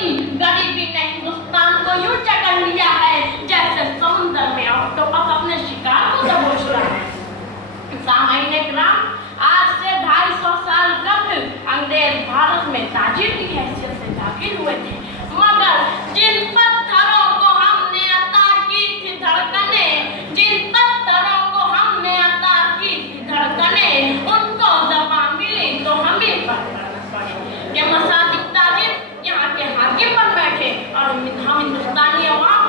की गरीबी ने हिंदुस्तान को यूं जकड़ लिया है जैसे समुद्र में ऑक्टोपस अपने शिकार को दबोच रहा है। सामान्य ग्राम, आज से 250 साल कबल अंग्रेज भारत में ताजिर की हैसियत से दाखिल हुए थे, मगर जिन पत्थरों को हमने अता की थी धड़कने, जिन पत्थरों को हमने अता की थी धड़कने, उनको ज़बान मिली तो हमें पढ़ना पड़े कि मसाजिद ताजिर यहाँ के हाकिम बन बैठे और हम हिंदुस्तानी अवाम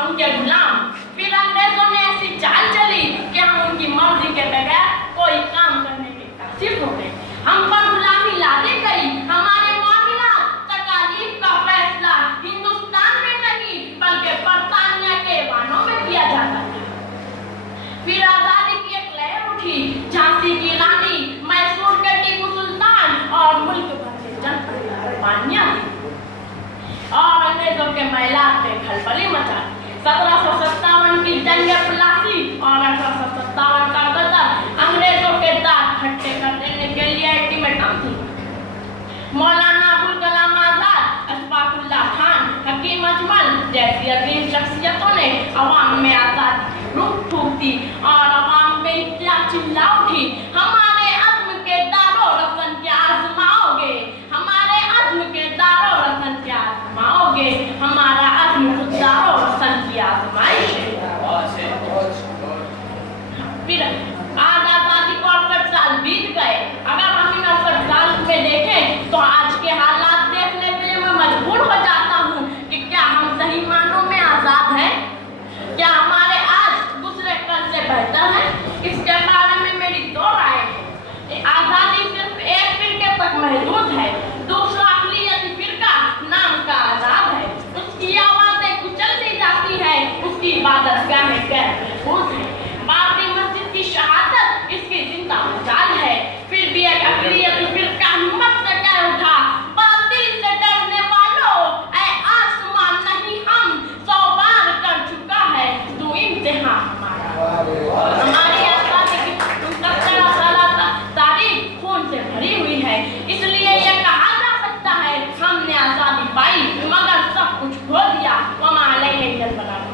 उनके गुलाम। फिर अंग्रेजों ने ऐसी चाल चली कि हम उनकी मर्जी के बगैर कोई काम करने के कासिर हो गए। हम पर गुलामी लादी गई, हमारे मामलात तकालीफ का फैसला हिंदुस्तान में नहीं बल्कि बरतानिया के वानों में किया जाता था। फिर आजादी की एक लहर उठी, झांसी की रानी, मैसूर के टीपू सुल्तान और मुल्क भर के जनप्रतिनिधियां और अंग्रेजों के महिलाओं ने खलबली मचा। 1757 की जंग प्लासी और 1857 का गदर अंग्रेजों के दांत खट्टे कर देने के लिए अल्टीमेटम थी। मौलाना